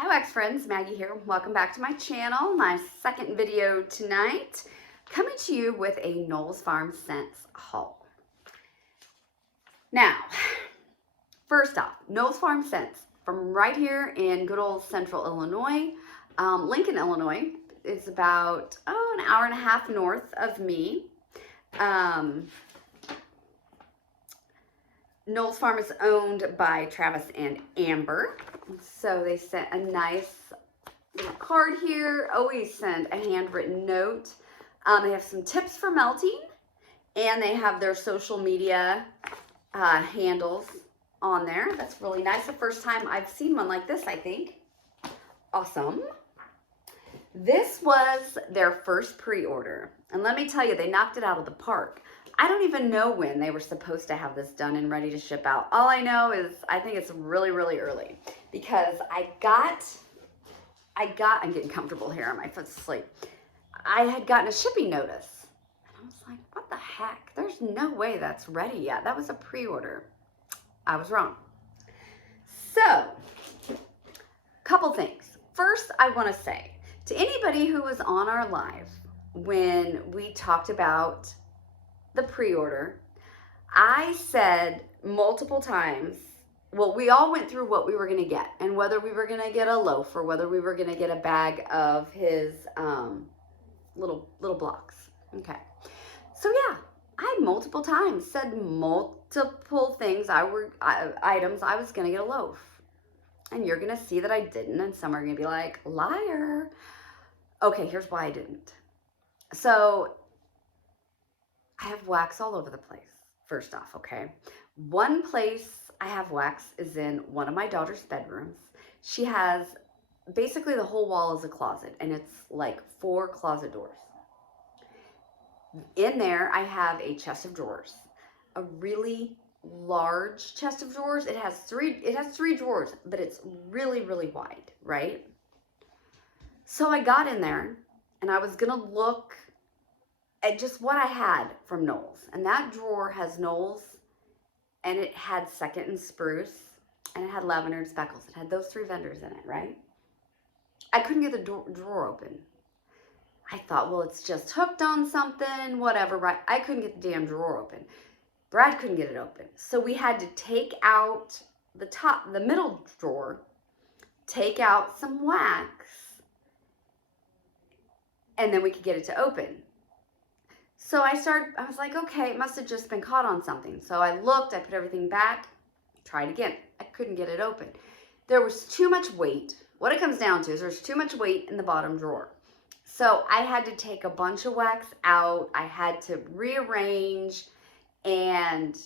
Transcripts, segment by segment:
Hi Wax friends, Maggie here. Welcome back to my channel. My second video tonight, coming to you with a Knowles Farm Scents haul. Now, first off, Knowles Farm Scents from right here in good old central Illinois, Lincoln, Illinois. It's about an hour and a half north of me. Knowles Farm is owned by Travis and Amber. So they sent a nice little card here. Always send a handwritten note. They have some tips for melting, and they have their social media handles on there. That's really nice. The first time I've seen one like this, I think. Awesome. This was their first pre-order. And let me tell you, they knocked it out of the park. I don't even know when they were supposed to have this done and ready to ship out. All I know is I think it's really, really early because I'm getting comfortable here on my foot asleep. I had gotten a shipping notice. And I was like, what the heck? There's no way that's ready yet. That was a pre-order. I was wrong. So, couple things. First, I want to say to anybody who was on our live when we talked about the pre-order, I said multiple times, well, we all went through what we were going to get and whether we were going to get a loaf or whether we were going to get a bag of his little blocks. Okay. So yeah, I multiple times said multiple things items I was going to get a loaf. And you're going to see that I didn't, and some are going to be like, liar. Okay, here's why I didn't. So I have wax all over the place, first off, okay? One place I have wax is in one of my daughter's bedrooms. She has, basically the whole wall is a closet, and it's like 4 closet doors. In there, I have a chest of drawers, a really large chest of drawers. It has three drawers, but it's really, really wide, right? So I got in there, and I was gonna look at just what I had from Knowles. And that drawer has Knowles, and it had Second and Spruce, and it had Lavender and Speckles. It had those 3 vendors in it, right? I couldn't get the drawer open. I thought, well, it's just hooked on something, whatever, right? I couldn't get the damn drawer open. Brad couldn't get it open. So we had to take out the middle drawer, take out some wax, and then we could get it to open. So I was like, okay, it must have just been caught on something. So I looked, I put everything back, tried again. I couldn't get it open. There was too much weight. What it comes down to is there's too much weight in the bottom drawer. So I had to take a bunch of wax out. I had to rearrange, and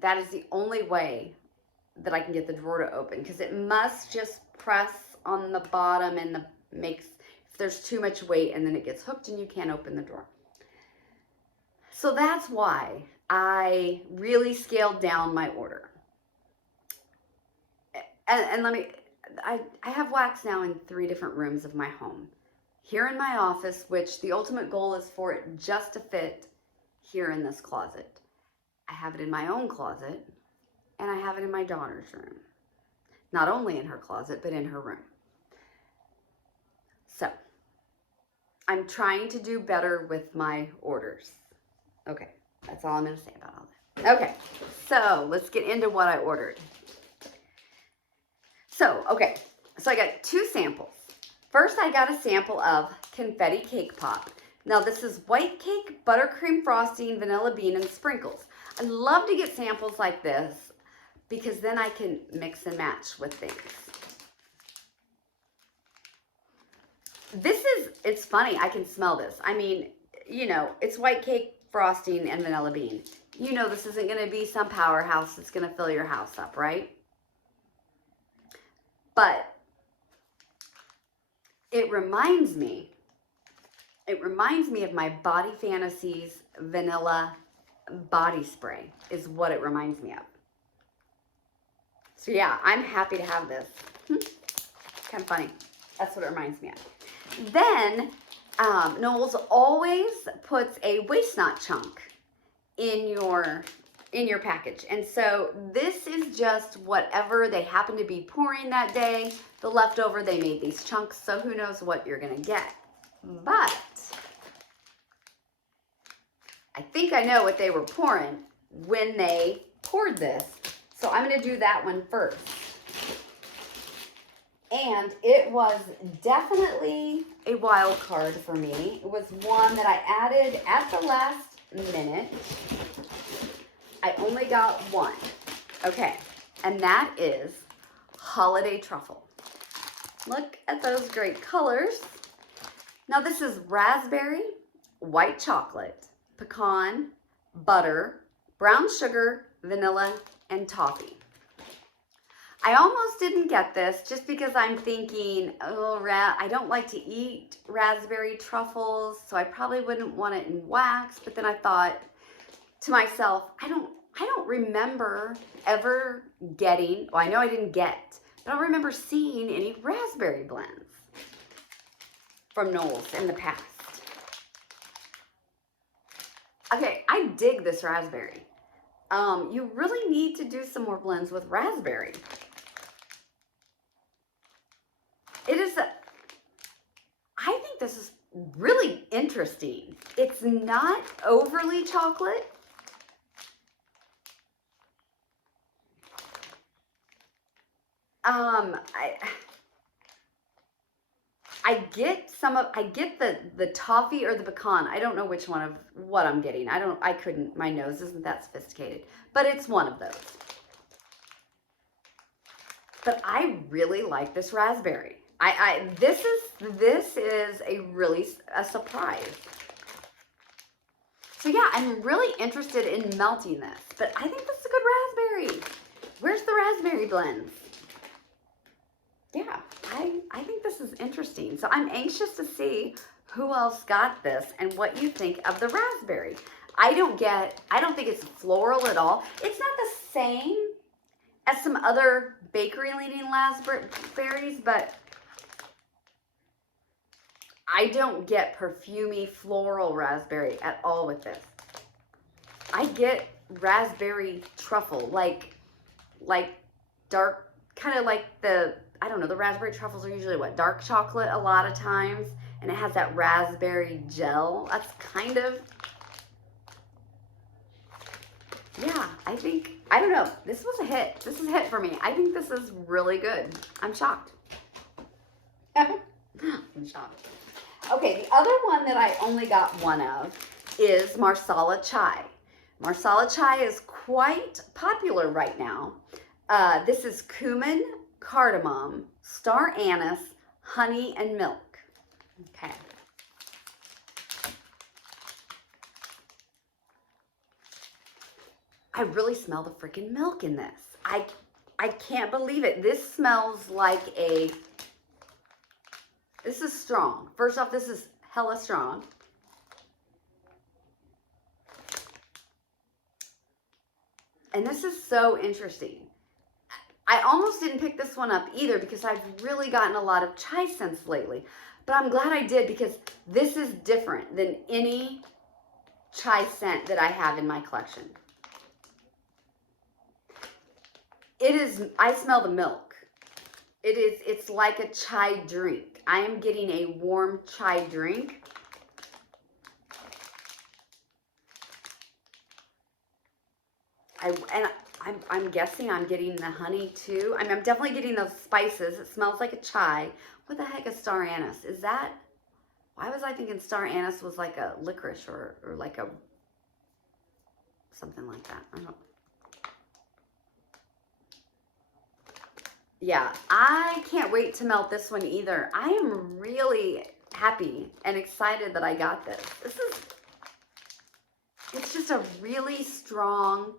that is the only way that I can get the drawer to open, because it must just press on the bottom and if there's too much weight, and then it gets hooked and you can't open the drawer. So that's why I really scaled down my order. And I have wax now in 3 different rooms of my home. Here in my office, which the ultimate goal is for it just to fit here in this closet. I have it in my own closet, and I have it in my daughter's room. Not only in her closet, but in her room. So, I'm trying to do better with my orders. Okay, that's all I'm going to say about all that. Okay, so let's get into what I ordered. So I got 2 samples. First, I got a sample of Confetti Cake Pop. Now, this is white cake, buttercream frosting, vanilla bean, and sprinkles. I love to get samples like this because then I can mix and match with things. It's funny, I can smell this. I mean, you know, it's white cake, frosting, and vanilla bean. You know this isn't going to be some powerhouse that's going to fill your house up, right? But it reminds me of my Body Fantasies vanilla body spray is what it reminds me of. So yeah, I'm happy to have this. Kind of funny. That's what it reminds me of. Then Knowles always puts a waist knot chunk in your in your package. And so this is just whatever they happen to be pouring that day. The leftover, they made these chunks, so who knows what you're gonna get. But I think I know what they were pouring when they poured this. So I'm gonna do that one first. And it was definitely a wild card for me. It was one that I added at the last minute. I only got one. Okay, and that is Holiday Truffle. Look at those great colors. Now this is raspberry, white chocolate, pecan, butter, brown sugar, vanilla, and toffee. I almost didn't get this just because I'm thinking, oh, I don't like to eat raspberry truffles, so I probably wouldn't want it in wax. But then I thought to myself, I don't remember ever getting, well, I know I didn't get, but I don't remember seeing any raspberry blends from Knowles in the past. Okay, I dig this raspberry. You really need to do some more blends with raspberry. I think this is really interesting. It's not overly chocolate. I get the toffee or the pecan. I don't know which one of what I'm getting. My nose isn't that sophisticated, but it's one of those. But I really like this raspberry. This is a surprise. So yeah, I'm really interested in melting this, but I think this is a good raspberry. Where's the raspberry blends? Yeah, I think this is interesting. So I'm anxious to see who else got this and what you think of the raspberry. I don't think it's floral at all. It's not the same as some other bakery leaning raspberries, but I don't get perfumey floral raspberry at all with this. I get raspberry truffle, like dark, kind of like I don't know, the raspberry truffles are usually what, dark chocolate a lot of times, and it has that raspberry gel. That's kind of, yeah, I don't know. This was a hit. This is a hit for me. I think this is really good. I'm shocked. I'm shocked. Okay, the other one that I only got one of is Marsala Chai. Marsala Chai is quite popular right now. This is cumin, cardamom, star anise, honey, and milk. Okay. I really smell the freaking milk in this. I can't believe it. This smells like this is strong. First off, this is hella strong. And this is so interesting. I almost didn't pick this one up either because I've really gotten a lot of chai scents lately. But I'm glad I did because this is different than any chai scent that I have in my collection. I smell the milk. It's like a chai drink. I am getting a warm chai drink. I'm guessing I'm getting the honey too. I'm definitely getting those spices. It smells like a chai. What the heck is star anise? Is that, why was I thinking star anise was like a licorice or like a, something like that. I don't know. Yeah, I can't wait to melt this one either. I am really happy and excited that I got this. It's just a really strong,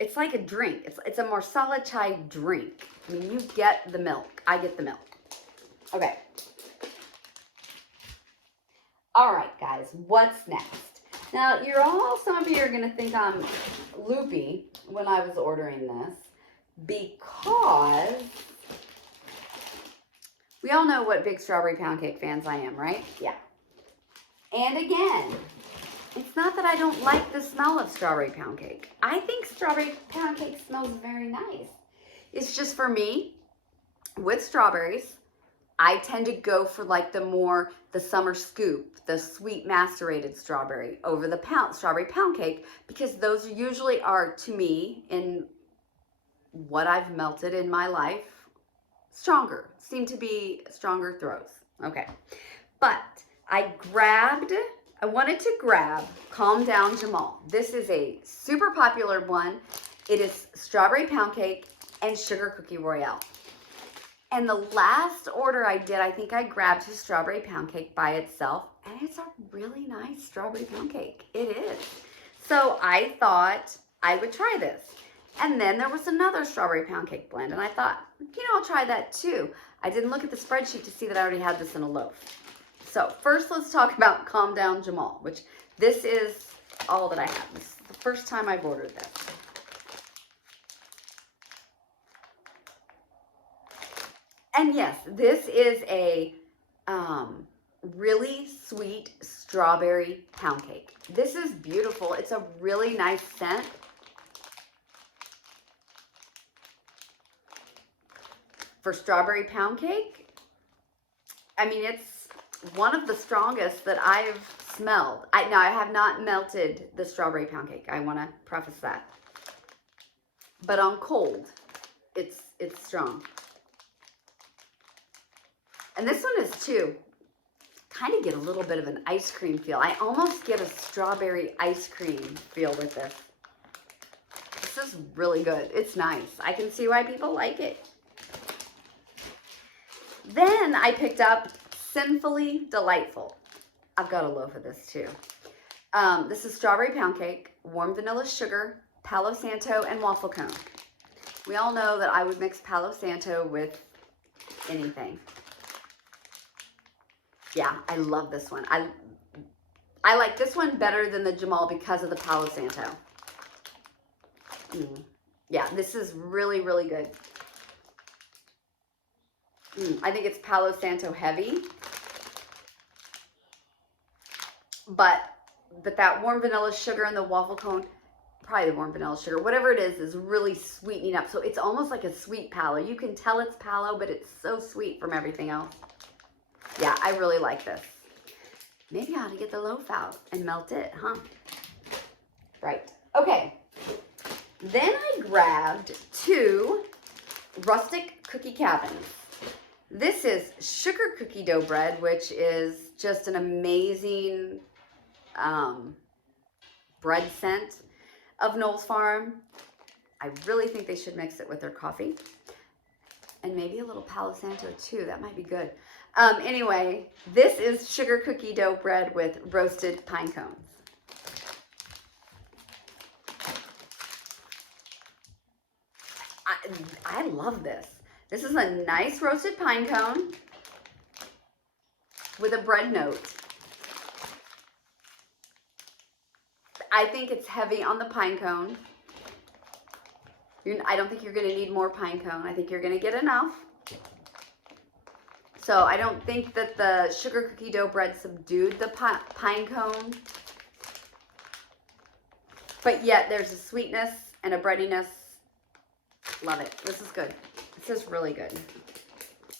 it's like a drink. It's a Marsala Chai drink. I mean, you get the milk. I get the milk. Okay. All right, guys, what's next? Now, some of you are going to think I'm loopy when I was ordering this because we all know what big strawberry pound cake fans I am, right? Yeah. And again, It's not that I don't like the smell of strawberry pound cake. I think strawberry pound cake smells very nice. It's just for me, with strawberries, I tend to go for like the summer scoop, the sweet macerated strawberry over the strawberry pound cake, because those usually are, to me, in what I've melted in my life, seem to be stronger throws. Okay, but I wanted to grab Calm Down Jamal. This is a super popular one. It is strawberry pound cake and sugar cookie royale. And the last order I did, I think I grabbed his strawberry pound cake by itself, and it's a really nice strawberry pound cake. It is. So I thought I would try this. And then there was another strawberry pound cake blend, and I thought, I'll try that too. I didn't look at the spreadsheet to see that I already had this in a loaf. So first let's talk about Calm Down Jamal, which this is all that I have. This is the first time I've ordered this. And yes, this is a really sweet strawberry pound cake. This is beautiful. It's a really nice scent. For strawberry pound cake, I mean, it's one of the strongest that I've smelled. Now, I have not melted the strawberry pound cake. I want to preface that. But on cold, it's strong. And this one is too, kind of get a little bit of an ice cream feel. I almost get a strawberry ice cream feel with this. This is really good. It's nice. I can see why people like it. Then I picked up Sinfully Delightful. I've got a loaf of this too. This is strawberry pound cake, warm vanilla sugar, Palo Santo, and waffle cone. We all know that I would mix Palo Santo with anything. Yeah, I love this one. I like this one better than the Jamal because of the Palo Santo. Yeah, this is really, really good. I think it's Palo Santo heavy. But that warm vanilla sugar and the waffle cone, probably the warm vanilla sugar, whatever it is really sweetening up. So it's almost like a sweet Palo. You can tell it's Palo, but it's so sweet from everything else. Yeah, I really like this. Maybe I ought to get the loaf out and melt it, huh? Right. Okay. Then I grabbed 2 rustic cookie cabins. This is sugar cookie dough bread, which is just an amazing bread scent of Knowles Farm. I really think they should mix it with their coffee. And maybe a little Palo Santo too. That might be good. Anyway, this is sugar cookie dough bread with roasted pine cones. I love this. This is a nice roasted pine cone with a bread note. I think it's heavy on the pine cone. I don't think you're going to need more pine cone. I think you're going to get enough. So I don't think that the sugar cookie dough bread subdued the pine cone. But yet there's a sweetness and a breadiness. Love it. This is good. This is really good.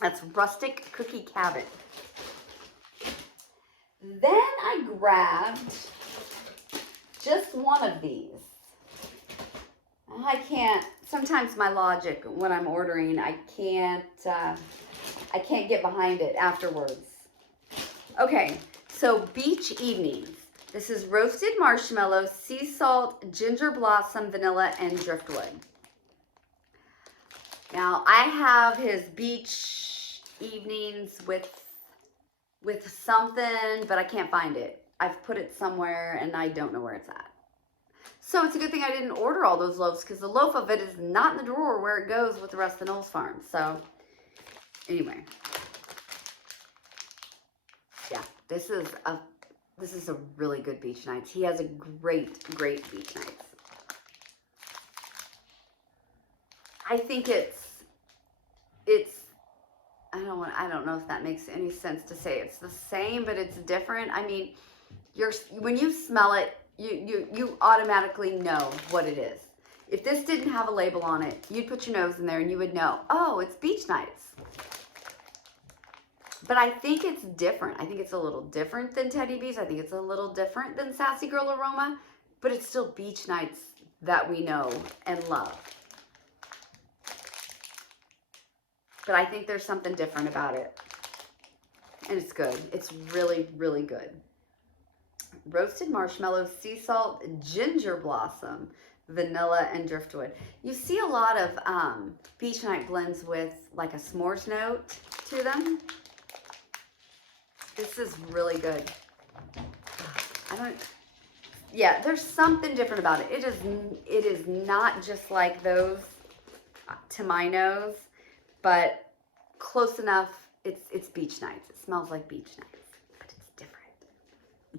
That's rustic cookie cabin. Then I grabbed just one of these. I can't, sometimes my logic when I'm ordering, I can't get behind it afterwards. Okay, so Beach Evenings. This is roasted marshmallow, sea salt, ginger blossom, vanilla, and driftwood. Now, I have his Beach Evenings with something, but I can't find it. I've put it somewhere, and I don't know where it's at. So it's a good thing I didn't order all those loaves, because the loaf of it is not in the drawer where it goes with the rest of the Knowles Farm. So, anyway. Yeah, this is a really good beach nights. He has a great beach nights. I think it's I don't know if that makes any sense to say it's the same, but it's different. I mean, When you smell it, you automatically know what it is. If this didn't have a label on it, you'd put your nose in there and you would know, oh, it's beach nights. But I think it's different. I think it's a little different than Teddy Bees. I think it's a little different than Sassy Girl Aroma, but it's still beach nights that we know and love. But I think there's something different about it. And it's good. It's really, really good. Roasted marshmallow, sea salt, ginger blossom, vanilla, and driftwood. You see a lot of beach night blends with like a s'mores note to them. This is really good. Yeah, there's something different about it. It is not just like those to my nose, but close enough. It's beach nights. It smells like beach nights, but it's different.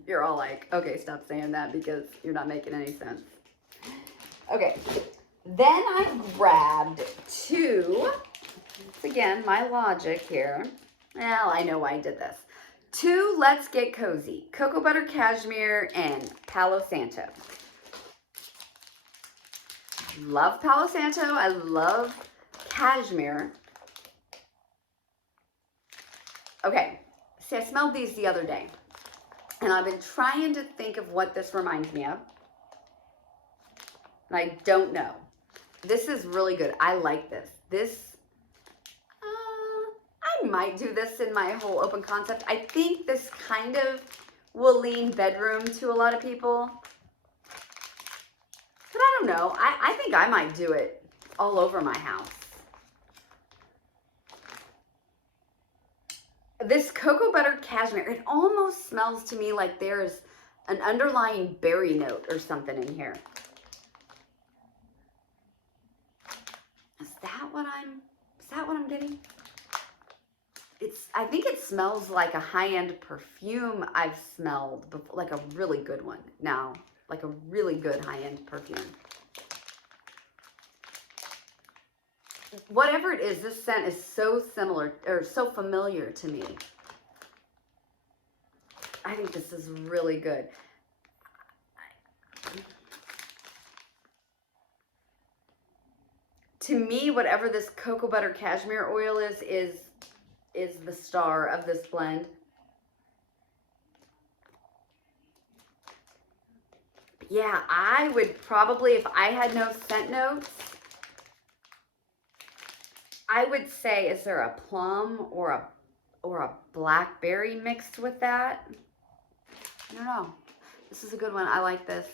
You're all like, okay, stop saying that because you're not making any sense. Okay, then I grabbed two. Once again, my logic here. Well, I know why I did this. Two Let's Get Cozy, Cocoa Butter Cashmere and Palo Santo. Love Palo Santo. I love cashmere. Okay, see, I smelled these the other day, and I've been trying to think of what this reminds me of, and I don't know. This is really good. I like this. I might do this in my whole open concept. I think this kind of will lean bedroom to a lot of people. But I don't know. I think I might do it all over my house. This cocoa butter cashmere, it almost smells to me like there's an underlying berry note or something in here. Is that what I'm getting? I think it smells like a high-end perfume I've smelled before, like a really good one now, like a really good high-end perfume. Whatever it is, this scent is so similar or so familiar to me. I think this is really good. To me, whatever this cocoa butter cashmere oil is the star of this blend. Yeah, I would probably, if I had no scent notes, I would say, is there a plum or a blackberry mixed with that? I don't know. This is a good one. I like this.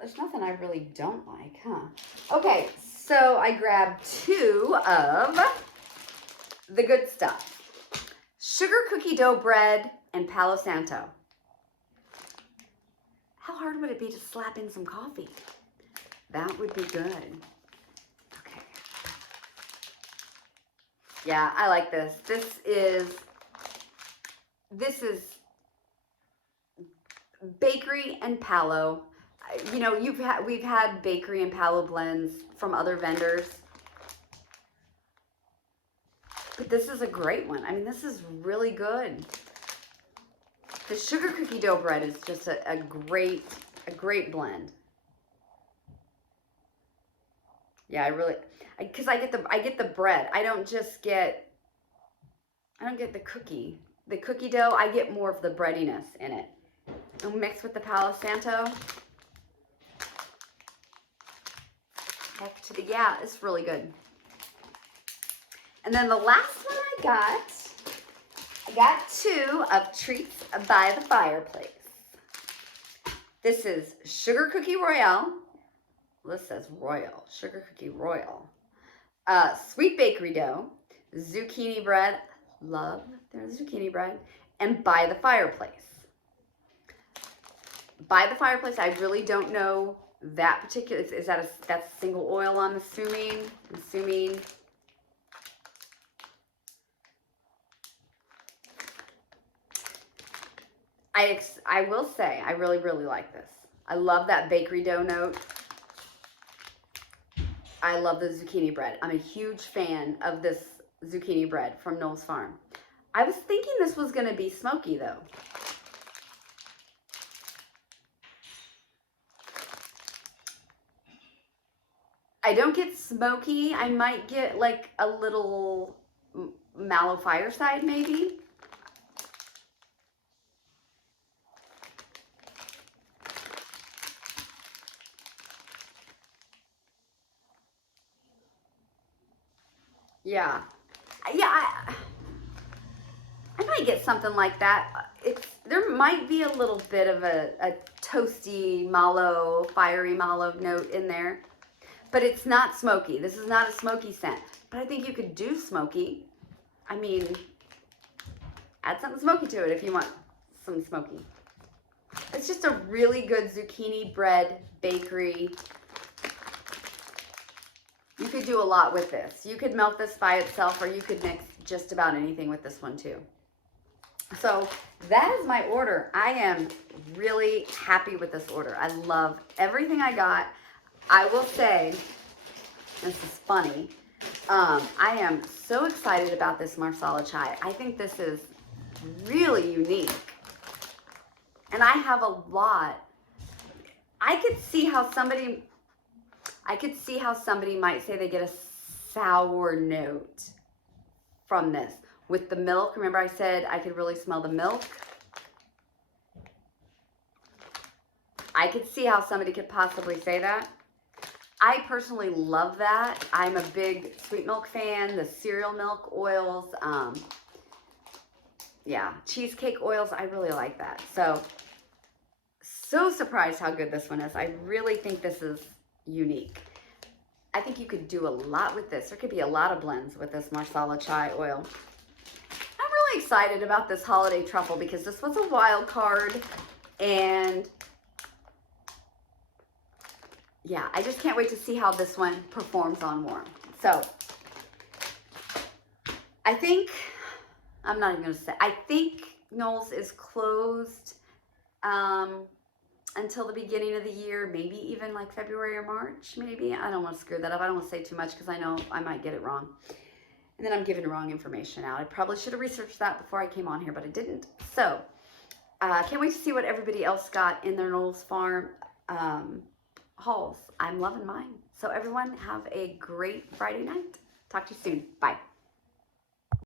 There's nothing I really don't like, huh? Okay, so I grabbed two of the good stuff. Sugar cookie dough bread and Palo Santo. How hard would it be to slap in some coffee? That would be good. Okay. Yeah, I like this. This is bakery and Palo. You know, we've had bakery and Palo blends from other vendors. But this is a great one. I mean, this is really good. The sugar cookie dough bread is just a great blend. Yeah, because I get the bread. I don't get the cookie. The cookie dough, I get more of the breadiness in it. And mixed with the Palo Santo. Heck to the yeah, it's really good. And then the last one I got two of Treats by the Fireplace. This is Sugar Cookie Royale. This says Royal, Sugar Cookie Royal. Sweet bakery dough, zucchini bread, love their zucchini bread, and By the Fireplace. By the Fireplace, I really don't know that particular, that's single oil, I'm assuming. I will say, I really, really like this. I love that bakery dough note. I love the zucchini bread. I'm a huge fan of this zucchini bread from Knowles Farm. I was thinking this was going to be smoky though. I don't get smoky. I might get like a little mallow fireside maybe. Yeah. Yeah, I might get something like that. There might be a little bit of a toasty mallow, fiery mallow note in there, but it's not smoky. This is not a smoky scent, but I think you could do smoky. I mean, add something smoky to it if you want some smoky. It's just a really good zucchini bread bakery. You could do a lot with this. You could melt this by itself, or you could mix just about anything with this one too. So that is my order. I am really happy with this order. I love everything I got. I will say, this is funny, I am so excited about this Marsala Chai. I think this is really unique. And I have a lot. I could see how somebody might say they get a sour note from this. With the milk, remember I said I could really smell the milk? I could see how somebody could possibly say that. I personally love that. I'm a big sweet milk fan, the cereal milk oils, yeah, cheesecake oils, I really like that. So surprised how good this one is. I really think this is unique. I think you could do a lot with this. There could be a lot of blends with this Marsala Chai oil. I'm really excited about this holiday truffle because this was a wild card, and yeah, I just can't wait to see how this one performs on warm. So I think, I'm not even gonna say, I think Knowles is closed until the beginning of the year, maybe even like February or March, maybe. I don't want to screw that up. I don't want to say too much because I know I might get it wrong. And then I'm giving wrong information out. I probably should have researched that before I came on here, but I didn't. So, can't wait to see what everybody else got in their Knowles Farm hauls. I'm loving mine. So everyone have a great Friday night. Talk to you soon. Bye.